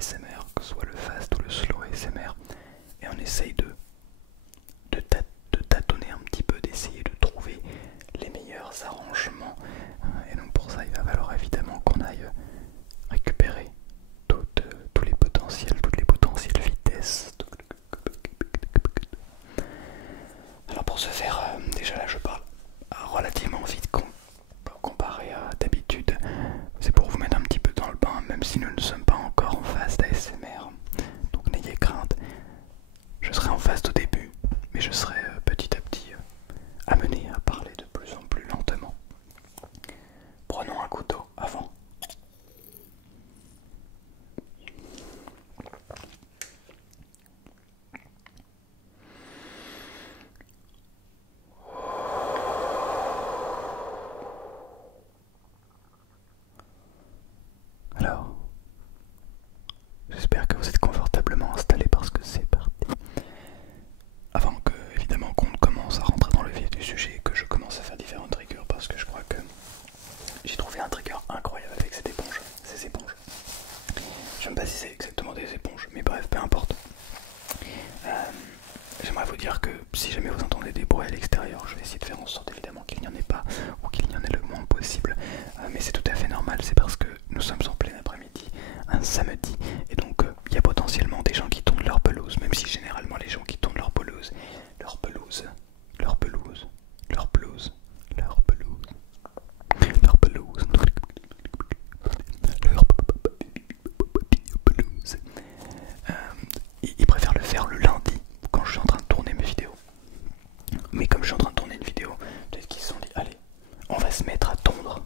ASMR, que ce soit le fast ou le slow ASMR, et on essaye de tâtonner un petit peu, d'essayer de trouver les meilleurs arrangements. Et donc pour ça il va falloir évidemment qu'on aille récupérer tous les potentiels, toutes les potentielles vitesses. Alors pour ce faire, déjà là je parle relativement vite comparé à d'habitude. C'est pour vous mettre un petit peu dans le bain, même si nous ne sommes pas encore en phase d'ASMR. Donc n'ayez crainte, je serai en phase au début, mais je serai petit à petit amené à parler de plus en plus lentement. Prenons un couteau avant. Alors, j'espère que vous êtes confortablement installés parce que c'est parti. Avant que, évidemment, qu'on commence à rentrer dans le vif du sujet, que je commence à faire différents triggers, parce que je crois que j'ai trouvé un trigger incroyable avec cette éponge, ces éponges. Je ne sais pas si c'est exactement des éponges, mais bref, peu importe. J'aimerais vous dire que si jamais vous entendez des bruits à l'extérieur, je vais essayer de faire en sorte évidemment qu'il n'y en ait pas, ou qu'il y en ait le moins possible. Mais c'est tout à fait normal, c'est parce que nous sommes en plein après-midi, un samedi, et donc il y a potentiellement des gens qui tournent leur pelouse, même si généralement les gens qui tournent leur pelouse, leur pelouse, leur pelouse, leur pelouse, leur pelouse, leur pelouse, leur pelouse, ils préfèrent le faire le lundi quand je suis en train de tourner mes vidéos. Mais comme je suis en train de tourner une vidéo, peut-être qu'ils se sont dit allez, on va se mettre à tondre.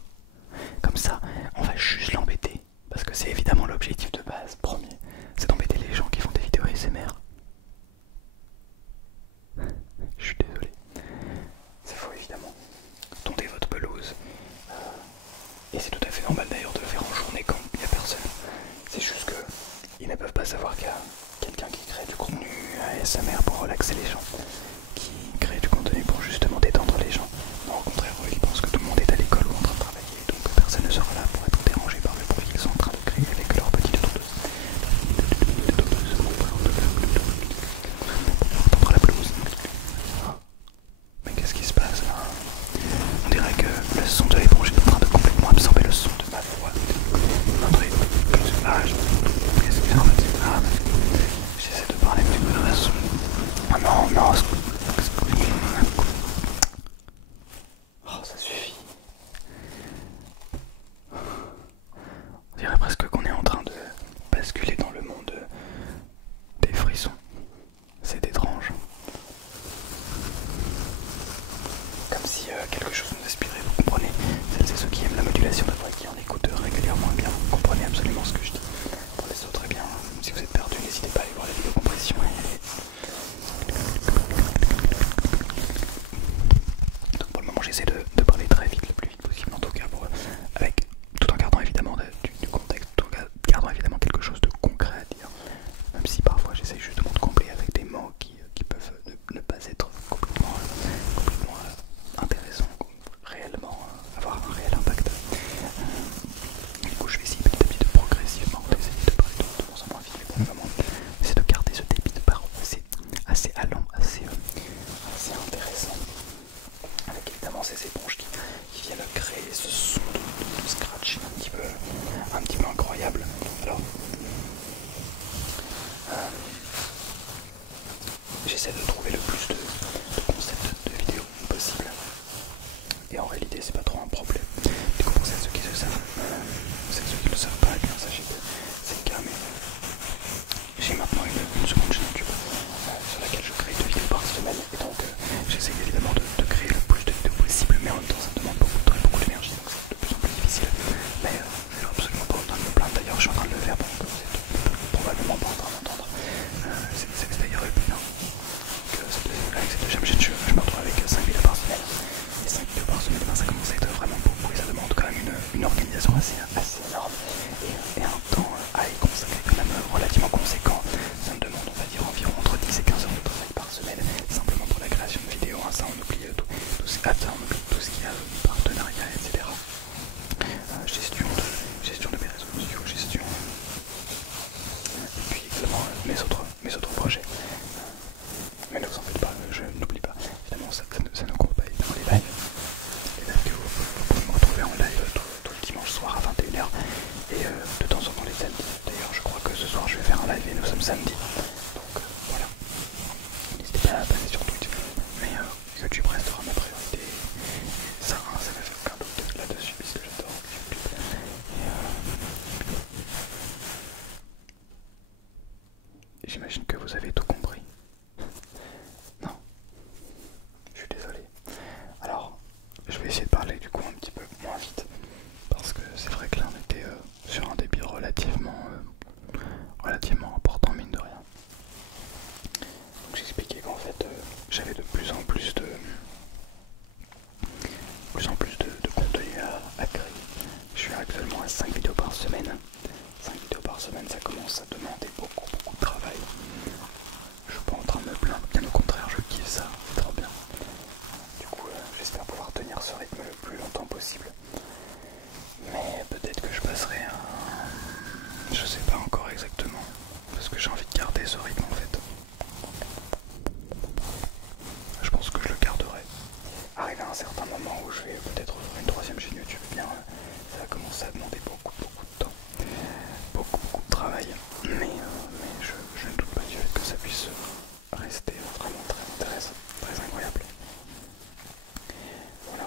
Comme ça, on va juste l'embêter. Parce que c'est évidemment l'objectif de base, premier, c'est d'embêter les gens qui font des vidéos ASMR. Je suis désolé. C'est faux évidemment. Tondez votre pelouse. Et c'est tout à fait normal d'ailleurs de le faire en journée quand il n'y a personne. C'est juste que ils ne peuvent pas savoir qu'il y a quelqu'un qui crée du contenu ASMR pour relaxer les gens, qui crée du contenu pour justement détendre les gens. Non, au contraire, ils pensent que tout le monde est à l'école ou en train de travailler, donc personne ne sera là pour être dérangé par le bruit qu'ils sont en train de créer avec leur petite tondeuse. Entendre la blouse. Mais qu'est-ce qui se passe là? On dirait que le son de l'éponge est en train de complètement absorber le son de ma voix. Qu'est-ce que c'est en fait? Ah, j'essaie de parler un petit peu de la son. Ah non, non, oh, ça suffit. On dirait presque qu'on est en train de basculer dans le monde des frissons. C'est étrange. Comme si quelque chose nous aspirait, vous comprenez? Celles et ceux qui aiment la modulation de voix et qui en écoutent régulièrement, eh bien, vous comprenez absolument ce que je dis. Pour les autres, eh bien, si vous êtes perdu, n'hésitez pas à aller voir la vidéo compression. Donc pour le moment, j'essaie de parler très vite, le plus vite possible, en tout cas, tout en gardant évidemment du contexte, tout en gardant évidemment quelque chose de concret à dire. Même si parfois j'essaie justement de combler avec des mots qui peuvent ne pas être complètement intéressants, réellement avoir un réel impact. Du coup je vais essayer petit à petit de progressivement d'essayer de parler de moins en moins vite, mais pour le moment c'est de garder ce débit de parole assez allant, assez intéressant, avec évidemment ces éponges qui viennent créer ce son de scratching un petit peu incroyable. Alors j'essaie de trouver le plus de concepts de vidéos possible, et en réalité c'est pas trop un problème. Du coup pour ceux qui le savent, ceux qui le savent pas, eh bien sachez que c'est le cas, mais j'ai maintenant une seconde chaîne YouTube sur laquelle je crée 2 vidéos par semaine, et donc j'essaie évidemment de créer le plus de vidéos possible, mais en même temps ça demande beaucoup d'énergie, donc c'est de plus en plus difficile. Mais je suis absolument pas en train de me plaindre, d'ailleurs je suis en train de le faire pendant que vous êtes probablement pas en train d'entendre. C'est d'ailleurs épuisant que avec cette deuxième chaîne je me retrouve avec 5 vidéos par semaine, et 5 vidéos par semaine, ça commence à être vraiment beaucoup, et ça demande quand même une organisation assez énorme, et un temps à y consacrer quand même relativement conséquent. Ça me demande, on va dire, environ entre 10 et 15 heures de travail par semaine, simplement pour la création de vidéos, hein. Ça on oublie tout ce qu'il y a, partenariat, etc. Gestion de mes réseaux sociaux, gestion en live et nous sommes samedi. Donc voilà, n'hésitez pas à passer sur Twitch. Mais YouTube restera ma priorité. Et ça ne me fait aucun doute là-dessus puisque j'adore YouTube. Et j'imagine que vous avez tout compris. Non, je suis désolé. Alors, je vais essayer de parler du coup un petit peu moins vite. Parce que c'est vrai que là on était sur un débit relativement important, mine de rien. Donc j'expliquais qu'en fait j'avais de plus en plus de contenu à créer. Je suis actuellement à 5 vidéos par semaine. 5 vidéos par semaine, ça commence à demander beaucoup de travail. Je suis pas en train de me plaindre, bien au contraire, je kiffe ça, c'est trop bien. Du coup, j'espère pouvoir tenir ce rythme le plus longtemps possible. Mais peut-être que je passerai un... Je sais pas encore exactement, parce que j'ai envie de garder ce rythme en fait. Je pense que je le garderai. Arrivé à un certain moment où je vais peut-être ouvrir une troisième chaîne YouTube, eh bien ça va commencer à demander beaucoup de temps, beaucoup de travail. Mais je ne doute pas du fait que ça puisse rester vraiment très intéressant, très incroyable. Voilà.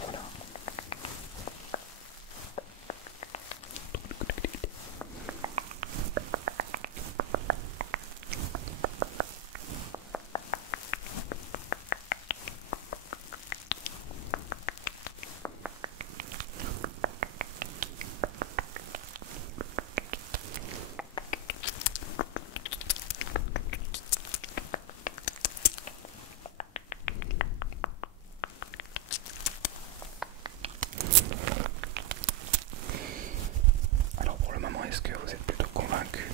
Alors pour le moment, est-ce que vous êtes plutôt convaincu?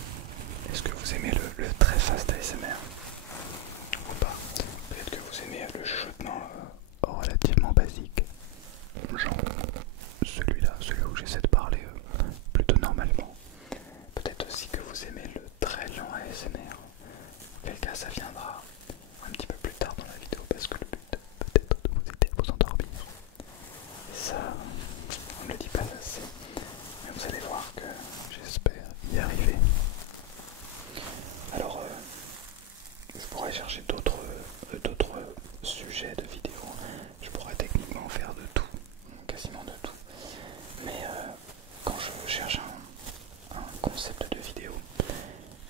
Est-ce que vous aimez le très fast ASMR ou pas? Peut-être que vous aimez le chuchotement relativement basique, genre celui-là, celui où j'essaie de parler plutôt normalement. Peut-être aussi que vous aimez le très lent ASMR. Quel cas ça viendra un petit peu plus tard dans la vidéo parce que le but peut-être de vous aider à vous endormir. Et ça, on ne le dit pas assez. Mais vous allez voir que j'espère y arriver. Alors, je pourrais chercher d'autres sujets de vidéos. Je pourrais techniquement faire de tout, quasiment de tout. Mais quand je cherche un concept de vidéo,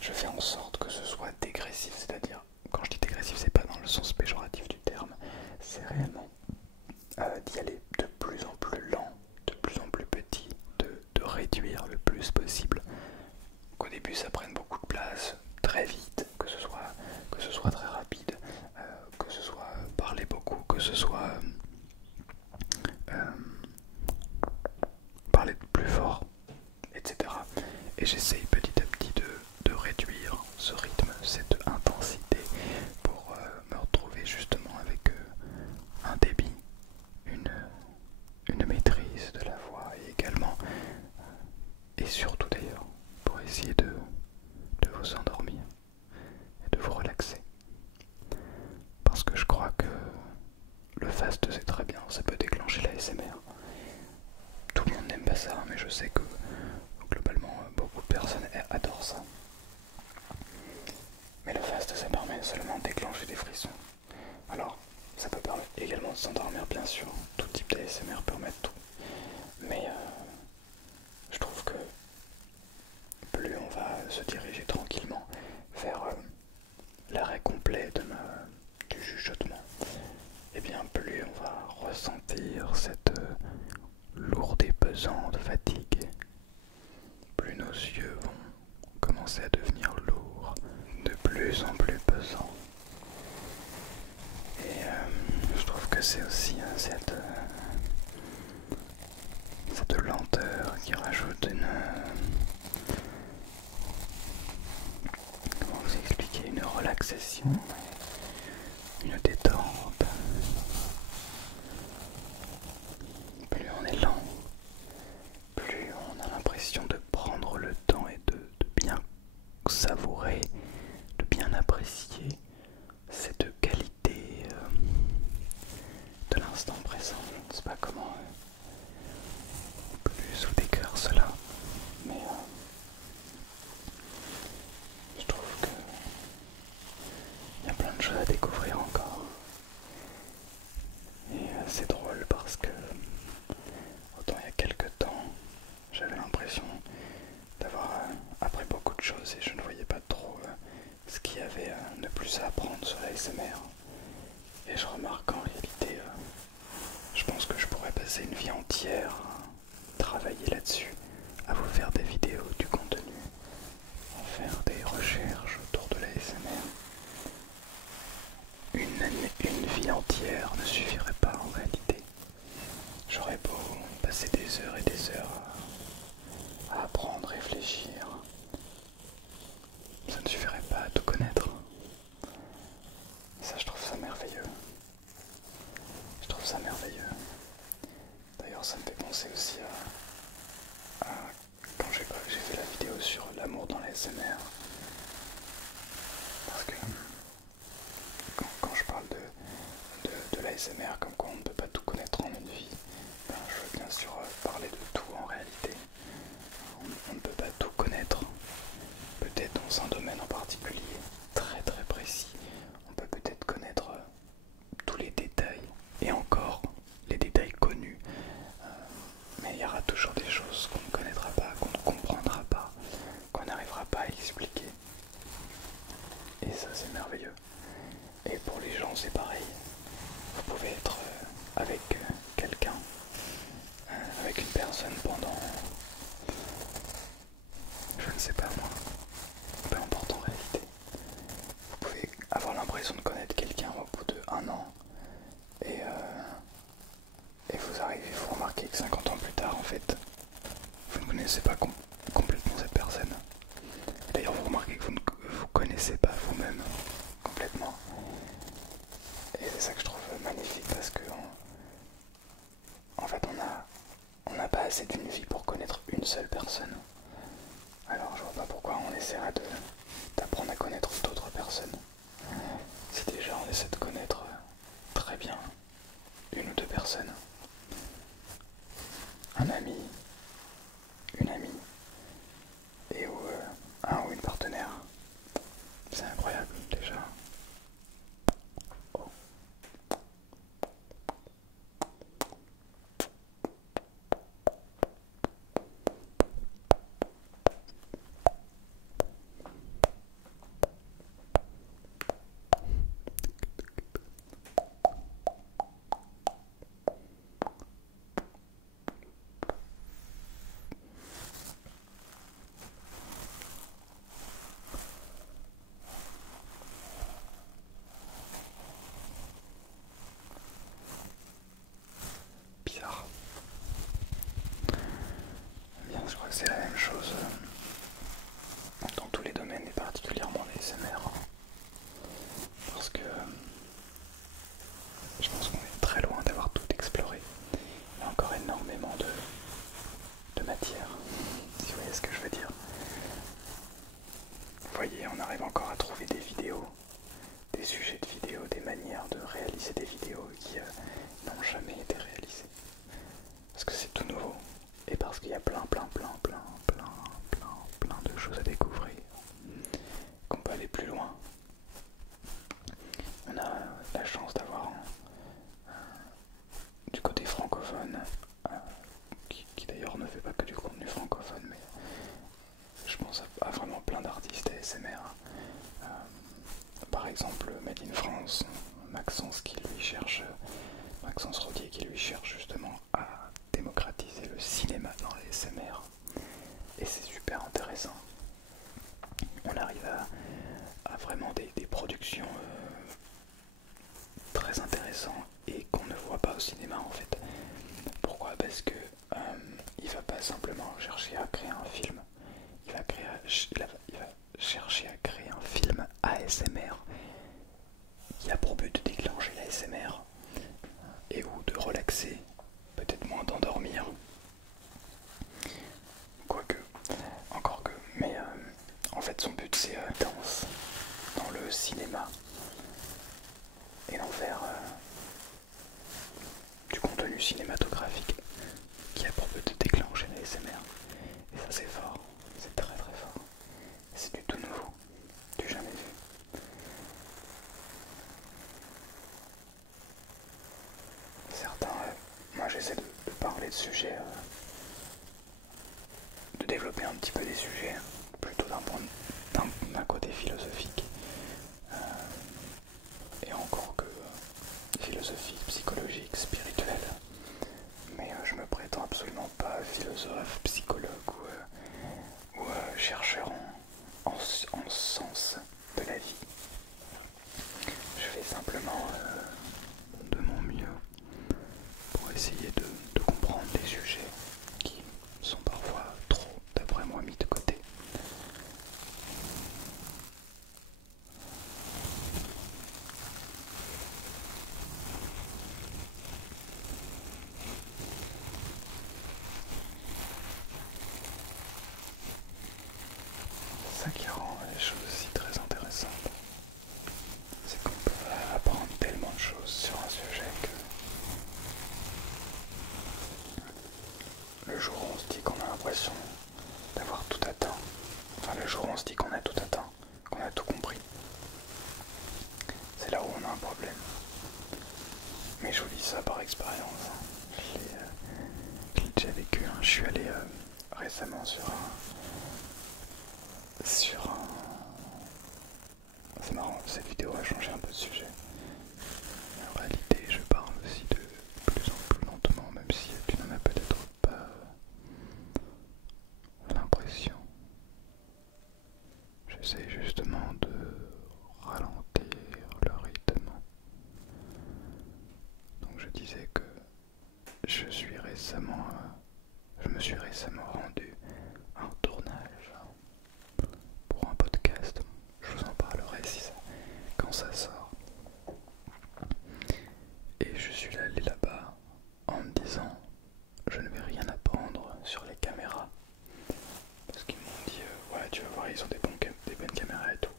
je fais en sorte que ce soit dégressif. C'est-à-dire, quand je dis dégressif, c'est pas dans le sens péjoratif du terme. C'est réellement d'y aller de plus en plus lent, de plus en plus petit, de réduire le plus possible. Qu'au début ça prenne beaucoup de place, très vite, que ce soit très rapide, que ce soit parler beaucoup, que ce soit parler plus fort, etc. Et j'essaye petit à petit de réduire ce rythme, cette intensité pour me retrouver justement avec un débit, une maîtrise de la voix et également, et surtout d'ailleurs, pour essayer de vous endormir et de vous relaxer. Parce que je crois que le fast c'est très bien, ça peut déclencher la l'ASMR. Tout le monde n'aime pas ça, mais je sais que globalement beaucoup de personnes adorent ça. Mais le fast ça permet seulement de déclencher des frissons. Alors ça peut permettre également de s'endormir bien sûr, tout type d'ASMR permet tout. Mais je trouve que plus on va se diriger tranquillement vers l'arrêt complet du chuchotement, et bien plus on va ressentir cette lourde et pesante fatigue, plus nos yeux vont commencer à devenir lourds, de plus en plus pesants. Et je trouve que c'est aussi cette lenteur qui rajoute comment vous expliquer, une relaxation, une détente. Plus on est lent, plus on a l'impression de prendre le temps et de bien savourer, de bien apprécier cette qualité de l'instant présent. Je ne sais pas comment plus vous décrire cela, mais je trouve plus à apprendre sur la SMR. Et je remarque qu'en réalité, je pense que je pourrais passer une vie entière à travailler là-dessus, à vous faire des vidéos, du contenu, à faire des recherches autour de la SMR. Une vie entière ne suffirait pas en réalité. J'aurais beau passer des heures et des heures à apprendre, réfléchir, ça ne suffirait pas à tout connaître. Ça, je trouve ça merveilleux. Je trouve ça merveilleux. D'ailleurs, ça me fait penser aussi à quand j'ai fait la vidéo sur l'amour dans la SMR. Parce que quand je parle de la SMR, comme quoi on ne peut pas tout connaître en une vie, ben, je veux bien sûr parler de tout en réalité. On ne peut pas tout connaître. Peut-être dans un domaine en particulier, très très précis. On peut peut-être connaître tous les détails, et encore les détails connus. Mais il y aura toujours des choses qu'on ne connaîtra pas, qu'on ne comprendra pas, qu'on n'arrivera pas à expliquer. Et ça, c'est merveilleux. Et pour les gens, c'est pareil. Vous pouvez être avec quelqu'un, avec une personne pendant, je ne sais pas moi, peu importe en réalité. Vous pouvez avoir l'impression de connaître quelqu'un au bout de 1 an et vous arrivez, vous remarquez que 50 ans plus tard, en fait, vous ne connaissez pas complètement cette personne. D'ailleurs, vous remarquez que vous ne vous connaissez pas vous-même complètement. Et c'est ça que je trouve magnifique parce que en fait, on n'a pas assez d'une vie pour connaître une seule personne. Alors, je vois pas pourquoi on essaiera d'apprendre à connaître d'autres personnes. Si déjà on essaie de connaître très bien une ou deux personnes, un ami, une amie, et ou un ou une partenaire, c'est incroyable déjà. Oh. Bizarre. Bien, je crois que c'est la même chose dans tous les domaines et particulièrement les SMR. Parce que je pense qu'on est très loin d'avoir tout exploré. Il y a encore énormément de matière, si vous voyez ce que je veux dire. Vous voyez, on arrive encore à trouver des vidéos, des sujets de vidéos, des manières de réaliser des vidéos qui n'ont jamais été réalisées. Parce que c'est tout nouveau. Et parce qu'il y a plein de choses à découvrir. Qu'on peut aller plus loin. On a la chance d'avoir du côté francophone, qui d'ailleurs ne fait pas que du contenu francophone, mais je pense à vraiment plein d'artistes ASMR. Par exemple, Made in France, Maxence Rodier qui lui cherche justement à démocratiser le cinéma dans les ASMR. Et c'est super intéressant. On arrive à vraiment des productions très intéressantes et qu'on ne voit pas au cinéma en fait. Pourquoi? Parce que il va pas simplement chercher à créer un film, il va chercher à créer un film ASMR qui a pour but de déclencher l'ASMR et ou de relaxer, peut-être moins d'endormir. Quoique, encore que, mais en fait son but c'est dans le cinéma et d'en faire du contenu cinématographique qui a pour but de déclencher l'ASMR. Et ça c'est fort, c'est très très fort. C'est du tout nouveau, du jamais vu. Certains, moi j'essaie de parler de sujets, de développer un petit peu des sujets, plutôt d'un côté philosophique. philosophie psychologique, spirituelle. Mais je me prétends absolument pas philosophe, psychologue ou chercheur en sens de la vie. Je fais simplement de mon mieux pour essayer de comprendre les sujets qui sont parfois trop, d'après moi, mis de côté. C'est ça qui rend les choses aussi très intéressantes. C'est qu'on peut apprendre tellement de choses sur un sujet que le jour où on se dit qu'on a l'impression d'avoir tout atteint, enfin le jour où on se dit qu'on a tout atteint, qu'on a tout compris, c'est là où on a un problème. Mais je vous dis ça par expérience, hein. Je l'ai déjà vécu, hein. Je suis allé récemment sur un... C'est marrant, cette vidéo a changé un peu de sujet. En réalité, je parle aussi de plus en plus lentement, même si tu n'en as peut-être pas l'impression. J'essaie justement de ralentir le rythme. Donc je disais que je me suis récemment rendu à un tournage pour un podcast. Je vous en parlerai quand ça sort. Et je suis allé là-bas en me disant je ne vais rien apprendre sur les caméras. Parce qu'ils m'ont dit ouais tu vas voir ils ont des bonnes caméras et tout.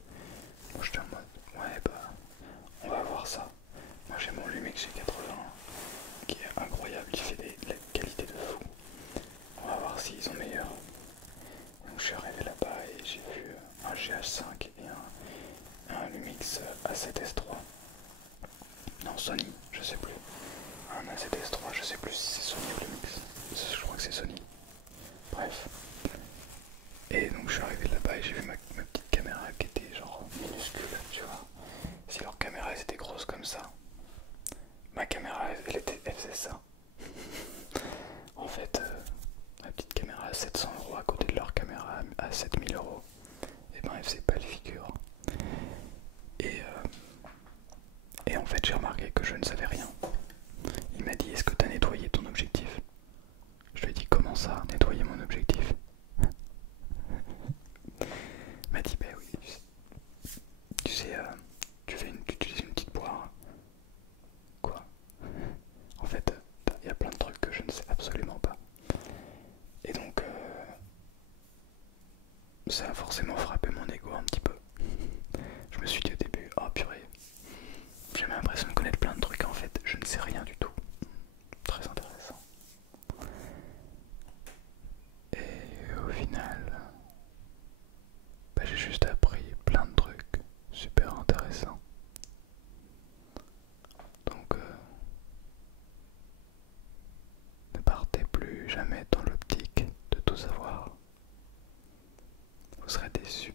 Moi j'étais en mode ouais bah on va voir ça. Moi j'ai mon Lumix G80 qui est incroyable, il fait de la qualité de fou. On va voir s'ils ont meilleur. Donc je suis arrivé là-bas et j'ai vu un GH5 et un Lumix A7S3. Non, Sony, je sais plus. Un A7S3, je sais plus si c'est Sony ou Lumix. Je crois que c'est Sony. Bref. Et donc je suis arrivé là-bas et j'ai vu ma petite caméra qui était genre minuscule, tu vois. Si leur caméra était grosse comme ça, ma caméra elle faisait ça. En fait, ma petite caméra à 700 € à côté de leur caméra à 7000 €, et ben elle faisait pas le figure. Et en fait j'ai remarqué que je ne savais rien. Il m'a dit est-ce que tu as nettoyé ton objectif? Je lui ai dit comment ça, nettoyer mon objectif? Il m'a dit bah oui, tu sais, tu utilises une petite poire. Quoi? En fait, il y a plein de trucs que je ne sais absolument pas. Et donc, ça a forcément frappé mon ego un petit peu. Je me suis dit au début, oh purée, j'ai l'impression de connaître plein de trucs, en fait, je ne sais rien du tout. Très intéressant. Et au final, bah, j'ai juste appris plein de trucs super intéressants. Donc, ne partez plus jamais dans l'optique de tout savoir. Vous serez déçus.